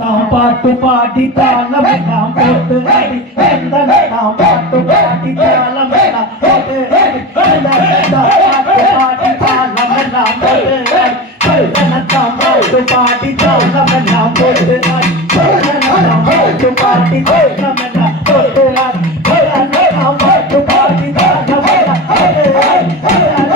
பாட்டு பாடி தாளமெல்லாம் போட்டு அடி நாம் பாட்டு பாடி தாளமெல்லாம் போட்டு அடி பாட்டு பாடி தாளமெல்லாம் போட்டு அடி பாட்டு பாடி தாளமெல்லாம் போட்டு அடி பாட்டு பாடி தாளமெல்லாம் போட்டு அடி பாட்டு பாடி தாளமெல்லாம் போட்டு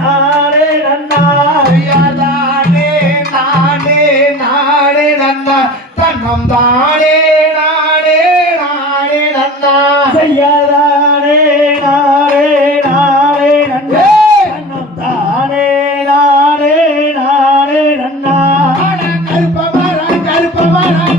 நானே நன்னா தானே நானே நானே நன்னா தன்னம் தானே நானே நானே நன்னா செய்யதானே நானே நானே நன்னா தன்னம் தானே நானே நானே நன்னா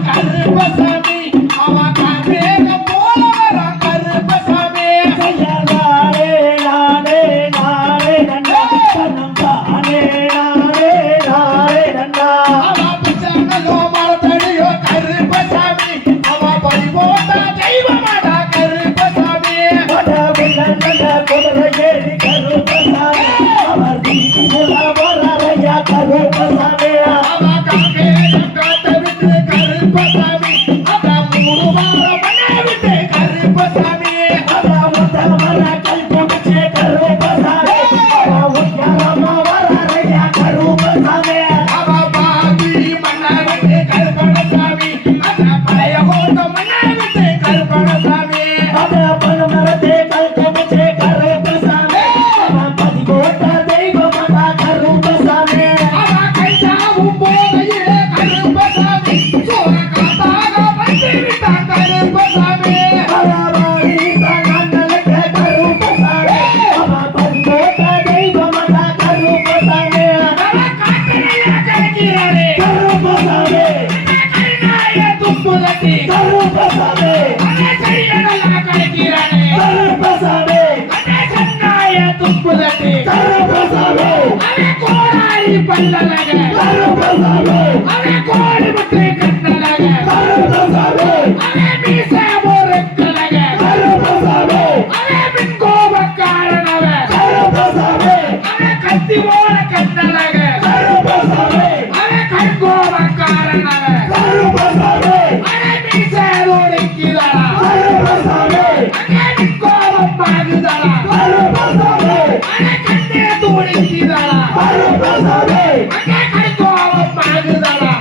கருப்பசாமி அவன் காமேகம் போல வரான் கருப்பசாமி செய்யதானே நானே நானே நன்னா தன்னம் தானே நானே நானே நன்னா அவன் பிச்சனோ மரத்தடியோ கருப்பசாமி அவன் பறி போட்ட தெய்வமாடா கருப்பசாமி குதிரை ஏறி கருப்பசாமி அவர் வீட்டுல வரையா கருப்பசாமி அவன் காமேகம் காட்ட விட்டு கருப்பசாமி அதான் 3 வாரம் பண்ண விட்டு கருப்பசாமி அவன் பாதி மண்ண விட்டு கருப்பணசாமி அதான் பழைய கோட்டை மண்ண விட்டு கருப்பணசாமி அவன் கைச்சாவும் போதையிலே கருப்பசாமி சோற காத்தாக வந்து விட்டான் கருப்பசாமி அவன் காட்டினையா கிடைக்கிறானே கைநாய துப்புலட்டி அவன் செய்யடலா கிடைக்கிறானே அவன் சென்னாய துப்புலட்டி அவன் கோடாரி பல்லலக அவன் கோடி முட்டை கண்ணலக அவன் மீச முறுக்கலக அவன் மின் கோபக்காரனவ அவன் கத்தி போல கண்ணலக அவன் கண்கோபக்காரனவ அவன் மீச முறுக்கிறா அவன் மின் கோபம் பாகுதலா அவன் கண்ணே துடிக்கிறா அவன் கண்கோபம் பாகுதலா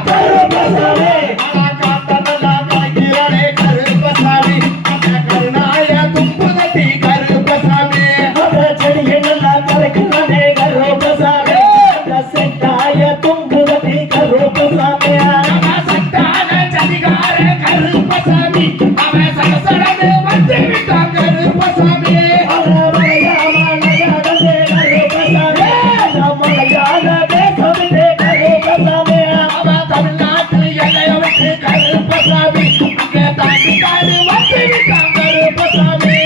கருப்பசாமி அவன் கருணாய தும்புதட்டி கருப்பசாமி அவன் சட்டான சதிகார கருப்பசாமி அவன் சடசடன்னு வந்து விட்டான் கருப்பசாமி அவன் தமிழ்நாட்டில் எல்லைய விட்டு கருப்பசாமி அங்கே தாண்டி காடு வந்து விட்டான் கருப்பசாமி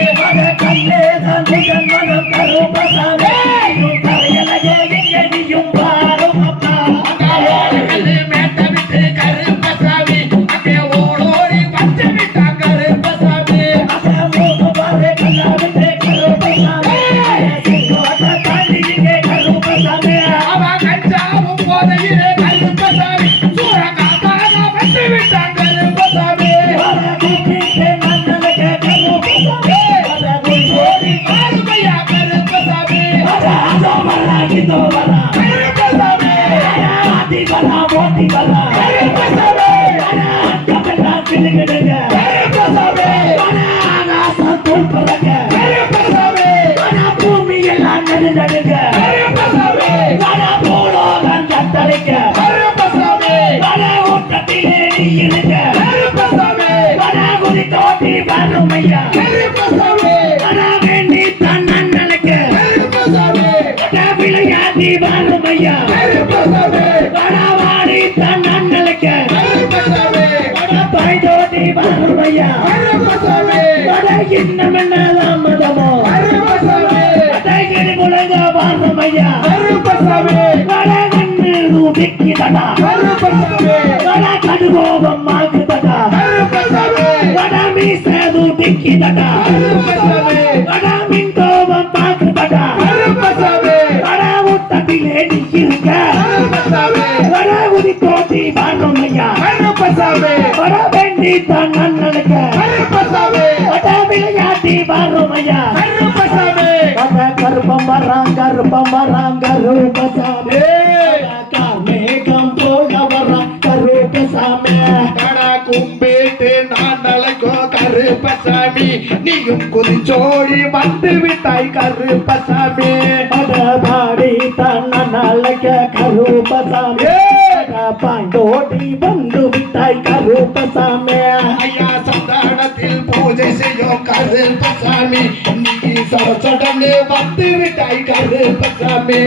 கல்லு மேட்ட விட்டு கருப்பசாமி அங்கே ஓடோடி வந்து விட்டான் கருப்பசாமி அவன் கஞ்சாவும் போதையிலே கருப்பசாமி சூற காத்தாக வந்து விட்டான் கருப்பசாமி ஆறுமையா கருப்பசாமி கருப்பசாமி பூமி எல்லாம் நடுங்க பூலோகம் தத்தளிக்க ஊட்டத்திலே நீ இருங்க குதி தோட்டி வறுமையா வேண்டி தன் அண்ணனுக்கு விளையாடி வறுமையா வாடி தன் அண்ணனுக்கு பைதோட்டி வறுமையா இன்னும் என்ன தாமதமோ முழங்க வறுமையா கண்ணு ரூபிக்குதடா கடுகோபம் ஆகுதடா மீச ரூபிக்குதடா மின் கோபம் ஆகுதடா ஊட்டத்திலே நீ இருக்க உதி தோட்டி வறுமையா வேண்டி தன் அண்ணனுக்கு விளையாட்டி வறுமையா கருப்பம் வராங்க ரூபசாமி மேகம் போல வரான் கருப்பசாமி கும்பிட்டு நான் நலங்கோ கருப்பசாமி நீயும் குதிச்சோடி வந்து விட்டாய் கருப்பசாமி பாடி தன்ன அழைக்க கருப்பசாமி பாய்ந்தோடி வந்து விட்டாய் கருப்பசாமி ஐயா சந்தானத்தில் பூஜை செய்யும் கருப்பசாமி நீ சடனே வந்து விட்டாய் கருப்பசாமி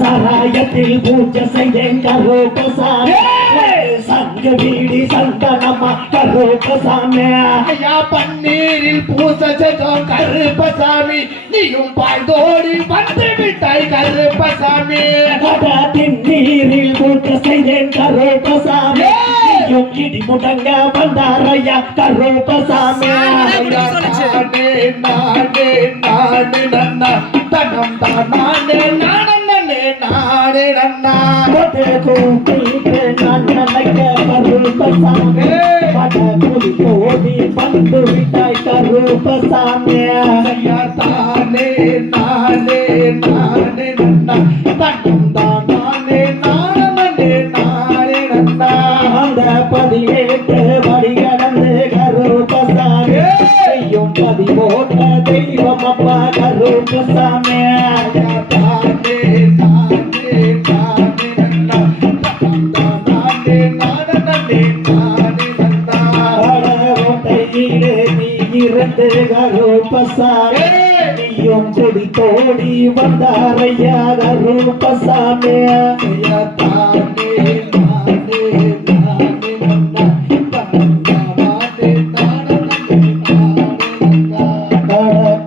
சராயத்தில் பூஜை செய்ய கருப்பசாமி சங்க வீடி சந்தனமா கருப்பசாமி ஐயா பன்னீரில் பூசை செய்யும் கருப்பசாமி நீயும் பாய்ந்தோடி வந்து விட்டாய் கருப்பசாமி நீரில் பூஜை செய்தேன் கருப்பசாமி இடி முடங்க வந்தாரையா கருப்பசாமி நானே நானே நானே நன்னா தனம் தானே நானே நானே நன்னா கூப்பிட்டு நான் நினைக்க கருப்பசாமி புலி கோடி வந்து விட்டாய் கருப்பசாமி ஐயா தானே நானே நானே நன்னா தனம் தானே நானே நானே நன்னா அந்த பதினேட்டு வழி கடந்து கருப்பசாமி செய்யும் பதி போட்ட தெய்வம் அப்பா கருப்பசாமி தானே நானே நானே நன்னா தனம் தானே நானே நானே நன்னா கையிலே நீ இருந்து கருப்பசாமி நீயும் கொடி தோடி வந்தாரையா கருப்பசாமி ஐயா தானே நானே நானே நன்னா தனம் தானே நானே நானே நன்னா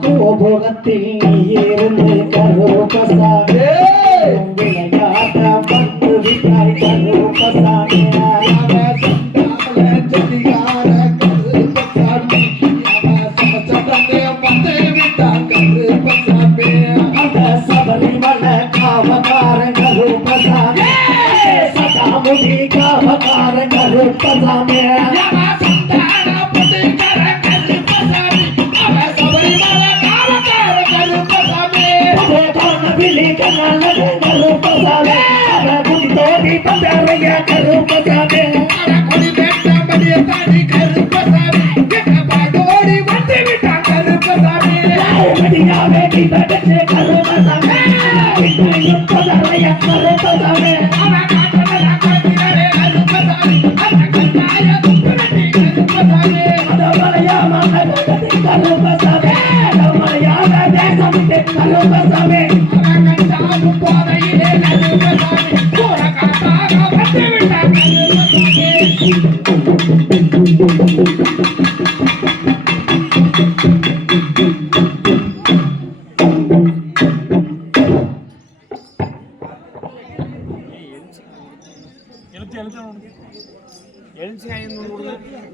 கோபுரத்தில் நீ இருந்து கருப்பசாமி விளையாட வந்து விட்டாய் கருப்பசாமி அந்த சபரிமலை காவக்காரன் கருப்பசாமி சதாமுடி காவக்காரன் கருப்பசாமி கருப்பசாமி தோடி பந்தாரையா கருப்பசாமி வேட்டி தடுத்து கருப்பசாமி பந்தாரையா கருப்பசாமி கருப்பசாமி மலையாள தேசம் கருப்பசாமி எழுச்சி எழுச்சி எழுச்சி